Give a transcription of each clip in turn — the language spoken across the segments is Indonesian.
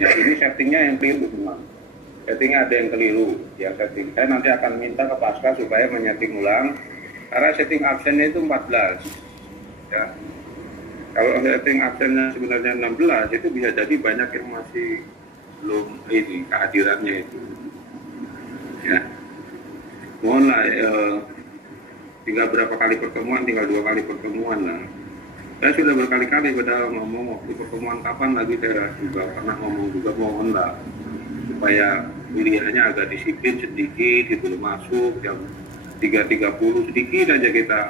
Ya ini settingnya yang keliru memang. Settingnya ada yang keliru. Ya setting. Saya nanti akan minta ke Pasca supaya menyeting ulang. Karena setting absennya itu 14. Ya. Kalau setting absennya sebenarnya 16, itu bisa jadi banyak yang masih belum ini kehadirannya itu. Ya. Mohonlah tinggal berapa kali pertemuan, tinggal 2 kali pertemuan lah. Saya sudah berkali-kali padahal ngomong waktu pertemuan kapan lagi saya juga pernah ngomong juga mohonlah supaya kuliahnya agak disiplin sedikit gitu loh, masuk jam 3.30 sedikit aja kita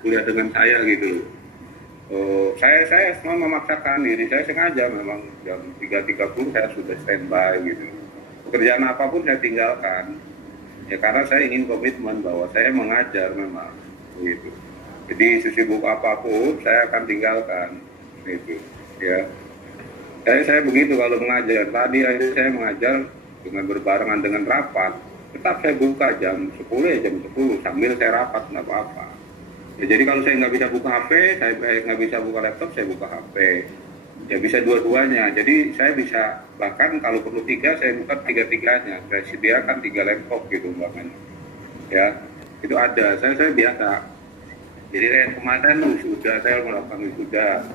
kuliah dengan saya gitu loh. Saya memang memaksakan diri, saya sengaja memang jam 3.30 saya sudah standby gitu. Pekerjaan apapun saya tinggalkan. Ya karena saya ingin komitmen bahwa saya mengajar memang gitu. Jadi sesibuk apapun saya akan tinggalkan gitu. Ya. Saya begitu kalau mengajar. Tadi aja saya mengajar dengan berbarengan dengan rapat. Tetap saya buka jam 10 ya jam 10 sambil saya rapat nggak apa-apa. Ya, jadi kalau saya nggak bisa buka HP, saya nggak bisa buka laptop, saya buka HP. Ya bisa dua-duanya. Jadi saya bisa bahkan kalau perlu 3 saya buka 3-3-nya. Saya sediakan 3 laptop gitu umpamanya. Ya itu ada. Saya biasa. Jadi kemarin sudah saya melakukan wisuda.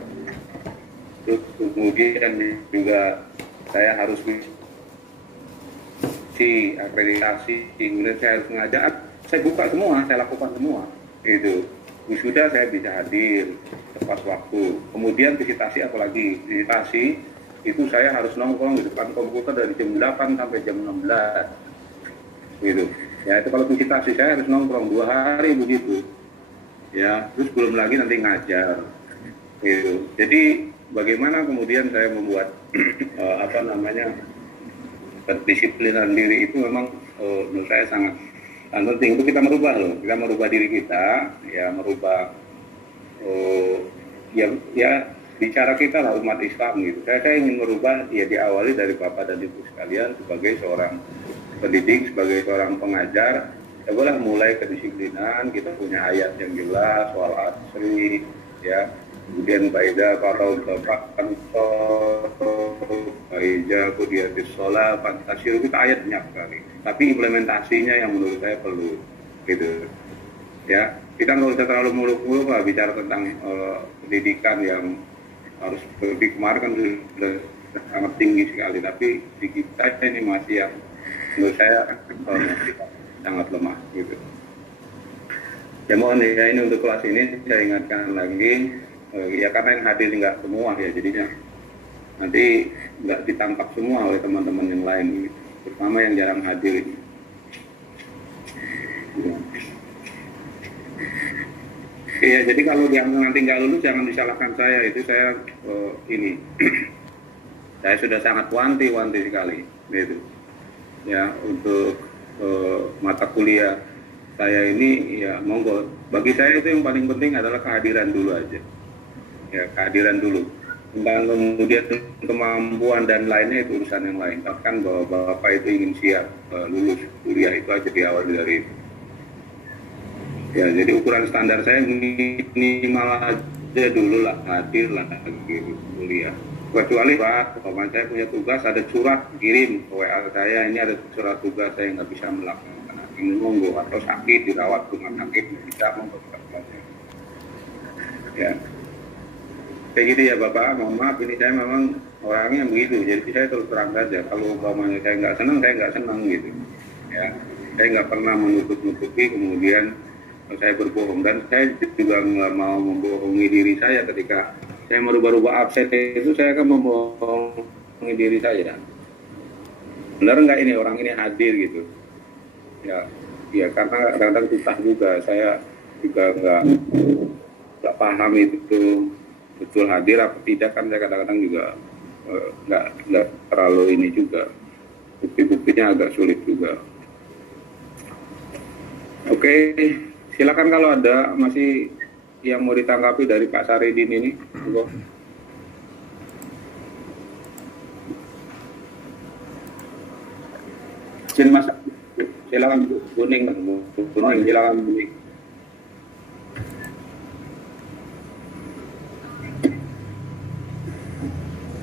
Terus kemudian juga saya harus akreditasi, kemudian saya harus mengajar. Saya buka semua, saya lakukan semua. Itu wisuda saya bisa hadir tepat waktu. Kemudian visitasi apalagi visitasi itu saya harus nongkrong di depan komputer dari jam 8 sampai jam 16. Gitu. Ya itu kalau visitasi saya harus nongkrong 2 hari begitu. Ya, terus belum lagi nanti ngajar, gitu. Jadi bagaimana kemudian saya membuat kedisiplinan diri itu memang menurut saya sangat penting. Itu kita merubah loh, kita merubah diri kita, ya merubah ya bicara kita lah umat Islam gitu. Saya ingin merubah ya diawali dari Bapak dan Ibu sekalian sebagai seorang pendidik, sebagai seorang pengajar. Ya boleh mulai kedisiplinan, kita punya ayat yang jelas soal asri, ya. Kemudian kaidah kalau bapak kaidah kudiatis sholat, fantasir itu ayat banyak sekali. Tapi implementasinya yang menurut saya perlu, gitu. Ya, kita nggak usah terlalu muluk-muluk lah bicara tentang pendidikan yang harus lebih kemarin kan sudah sangat tinggi sekali. Tapi di kita ini masih yang menurut saya sangat lemah gitu. Ya mohon ya ini untuk kelas ini saya ingatkan lagi ya karena yang hadir nggak semua ya jadinya nanti nggak ditangkap semua oleh teman-teman yang lain gitu. Terutama yang jarang hadir ini. Iya jadi kalau yang nanti nggak lulus jangan disalahkan saya itu saya ini saya sudah sangat wanti-wanti sekali gitu ya untuk mata kuliah saya ini ya monggo bagi saya itu yang paling penting adalah kehadiran dulu aja ya kehadiran dulu tentang kemudian kemampuan dan lainnya itu urusan yang lain bahkan bahwa Bapak itu ingin siap lulus kuliah itu aja diawali dari itu ya jadi ukuran standar saya minimal aja dulu lah hadir lah gitu kuliah kecuali Pak, kalau saya punya tugas ada surat kirim ke WA saya ini ada surat tugas saya nggak bisa melakukan ini monggo atau sakit dirawat rumah sakit bisa monggo ya kayak gitu ya Bapak mohon maaf ini saya memang orangnya begitu jadi saya terus terang saja kalau umpamanya saya nggak senang gitu ya saya nggak pernah menutup-nutupi kemudian saya berbohong dan saya juga nggak mau membohongi diri saya ketika saya merubah-rubah absen itu saya akan membohongi diri saya. Benar nggak ini orang ini hadir gitu? Ya karena kadang-kadang susah juga. Saya juga nggak paham itu betul hadir atau tidak kan saya kadang-kadang juga nggak terlalu ini juga. Bukti-buktinya agak sulit juga. Oke, silakan kalau ada masih yang mau ditanggapi dari Pak Saridin ini, Mas, silakan kuning, silakan kuning.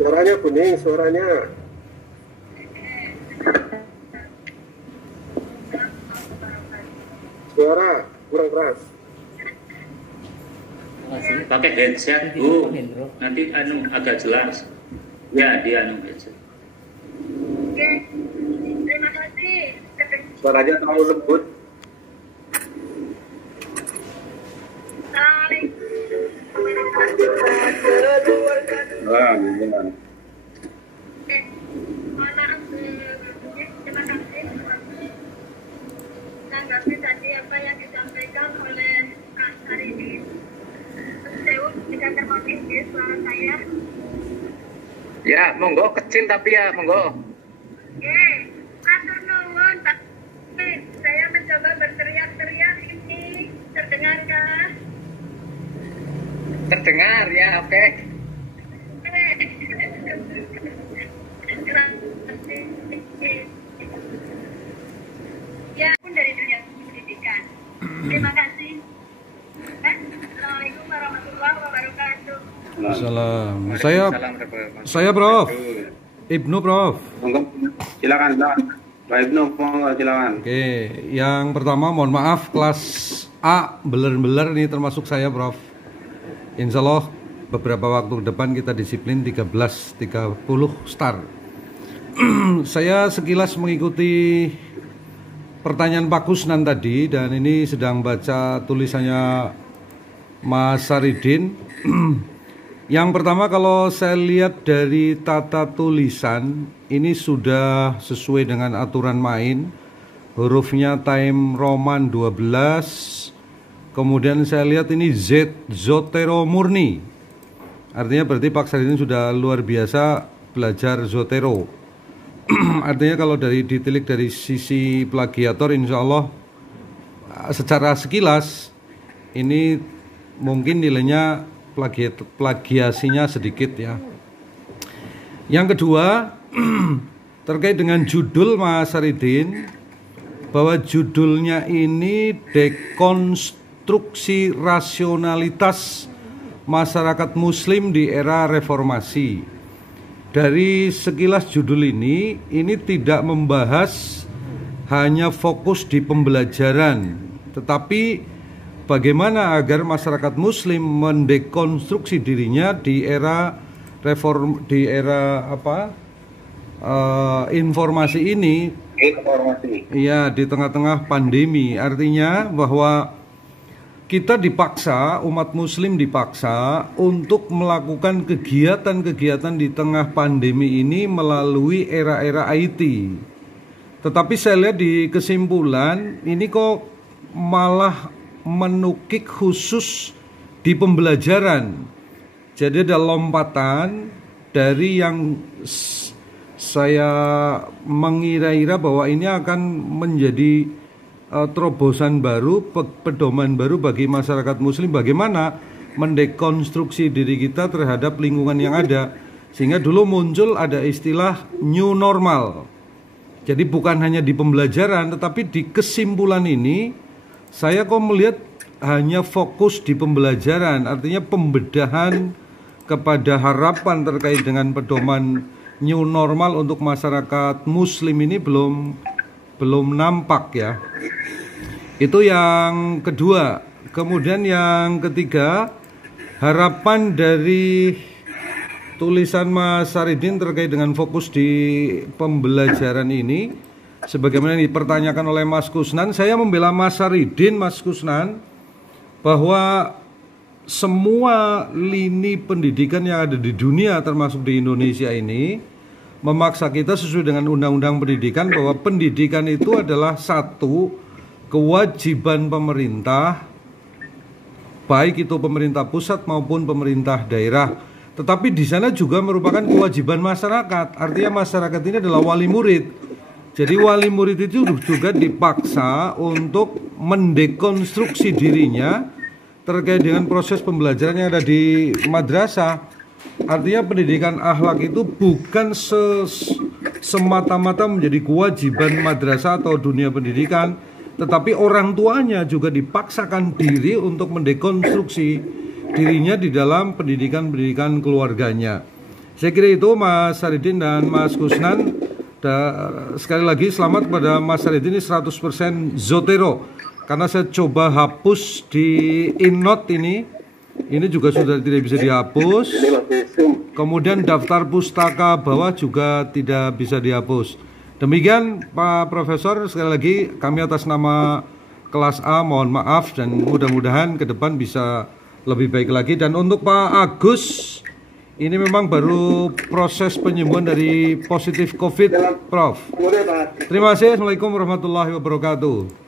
Suaranya kuning, suaranya. Suara kurang keras. Pakai headset, Bu. Nanti agak jelas. Ya, dia headset. Oke, terima kasih. Suaranya terlalu lembut. Assalamualaikum. Tanggapi tadi apa yang disampaikan oleh Kang Saridin. Sewu jika termotif suara saya. Ya, monggo kecil tapi ya, monggo. Oke, matur nuwun Pak. Saya mencoba berteriak-teriak ini terdengarkah? Terdengar ya, oke. Ya, pun dari dunia pendidikan. Terima kasih. Assalamualaikum warahmatullahi wabarakatuh. Salam. Saya Prof. Ibnu Prof. Monggo, silakan. Pak Ibnu, monggo silakan. Oke, yang pertama mohon maaf kelas A beler-beler ini termasuk saya Prof. Insya Allah beberapa waktu ke depan kita disiplin 13.30 start. Saya sekilas mengikuti pertanyaan Pak Kusnan tadi dan ini sedang baca tulisannya Mas Saridin. Yang pertama kalau saya lihat dari tata tulisan ini sudah sesuai dengan aturan main. Hurufnya time Roman 12. Kemudian saya lihat ini Z Zotero murni. Artinya berarti Pak Saridin sudah luar biasa belajar Zotero. Artinya kalau ditilik dari sisi plagiator, insya Allah secara sekilas ini mungkin nilainya plagiasinya sedikit ya. Yang kedua terkait dengan judul Mas Saridin, bahwa judulnya ini dekonstruksi rasionalitas masyarakat Muslim di era reformasi. Dari sekilas judul ini tidak membahas hanya fokus di pembelajaran, tetapi bagaimana agar masyarakat Muslim mendekonstruksi dirinya di era informasi ini. Iya, di tengah-tengah pandemi. Artinya bahwa kita dipaksa, umat Muslim dipaksa untuk melakukan kegiatan-kegiatan di tengah pandemi ini melalui era-era IT. Tetapi saya lihat di kesimpulan ini kok malah menukik khusus di pembelajaran. Jadi ada lompatan dari yang saya mengira-ira bahwa ini akan menjadi terobosan baru, pedoman baru bagi masyarakat Muslim bagaimana mendekonstruksi diri kita terhadap lingkungan yang ada. Sehingga dulu muncul ada istilah new normal. Jadi bukan hanya di pembelajaran, tetapi di kesimpulan ini saya kok melihat hanya fokus di pembelajaran. Artinya pembedahan kepada harapan terkait dengan pedoman new normal untuk masyarakat Muslim ini belum nampak ya. Itu yang kedua. Kemudian yang ketiga, harapan dari tulisan Mas Saridin terkait dengan fokus di pembelajaran ini, sebagaimana dipertanyakan oleh Mas Kusnan, saya membela Mas Saridin, Mas Kusnan, bahwa semua lini pendidikan yang ada di dunia termasuk di Indonesia ini memaksa kita sesuai dengan undang-undang pendidikan bahwa pendidikan itu adalah satu kewajiban pemerintah, baik itu pemerintah pusat maupun pemerintah daerah. Tetapi di sana juga merupakan kewajiban masyarakat. Artinya masyarakat ini adalah wali murid. Jadi wali murid itu juga dipaksa untuk mendekonstruksi dirinya terkait dengan proses pembelajaran yang ada di madrasah. Artinya pendidikan akhlak itu bukan semata-mata menjadi kewajiban madrasah atau dunia pendidikan, tetapi orang tuanya juga dipaksakan diri untuk mendekonstruksi dirinya di dalam pendidikan-pendidikan keluarganya. Saya kira itu Mas Saridin dan Mas Kusnan. Sekali lagi selamat kepada Mas Saridin, ini 100% Zotero. karena saya coba hapus di InNote ini juga sudah tidak bisa dihapus. Kemudian daftar pustaka bawah juga tidak bisa dihapus. Demikian Pak Profesor, sekali lagi kami atas nama kelas A mohon maaf dan mudah-mudahan ke depan bisa lebih baik lagi. Dan untuk Pak Agus, ini memang baru proses penyembuhan dari positif COVID, Prof. Terima kasih. Assalamualaikum warahmatullahi wabarakatuh.